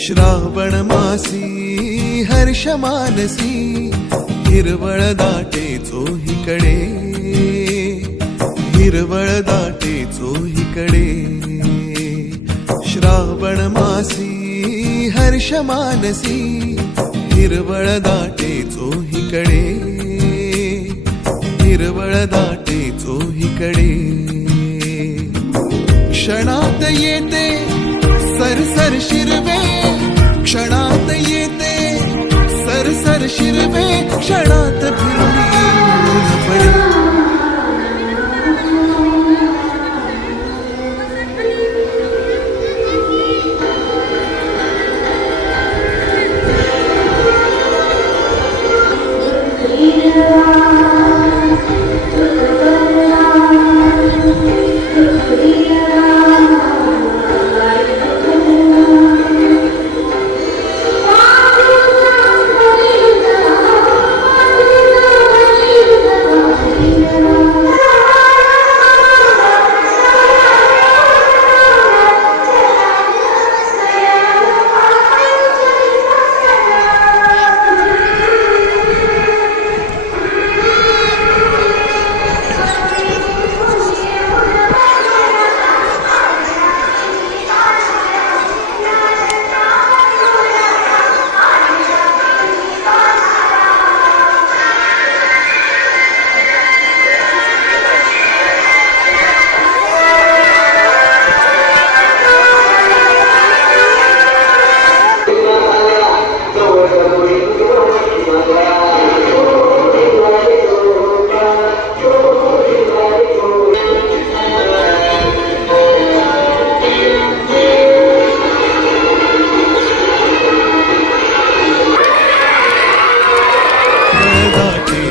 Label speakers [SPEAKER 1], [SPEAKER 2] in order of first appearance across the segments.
[SPEAKER 1] श्रावण मासी हर्ष मानसी हिरवळ दाटे चोहीकडे. हिरवळ दाटे चोहीकडे. श्रावण मासी हर्ष मानसी हिरवळ दाटे चोहीकडे. हिरवळ दाटे चोहीकडे. क्षणात येते सरसर शिरवे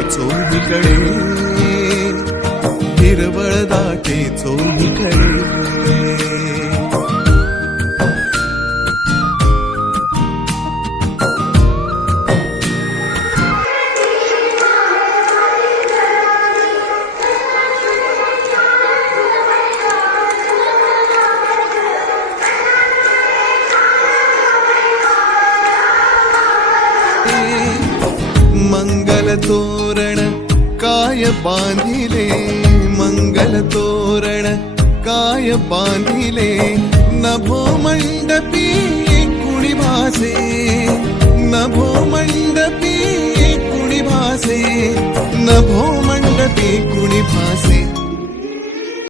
[SPEAKER 1] दाटे चोहीकडे हिरवळ दाटे चोहीकडे मंगल तोरण काय बांधिले? मंगल तोरण काय बांधिले? नभो मंडपी कुणी भासे? नभो मंडपी कुणी भासे? नभो मंडपी कुणी भासे?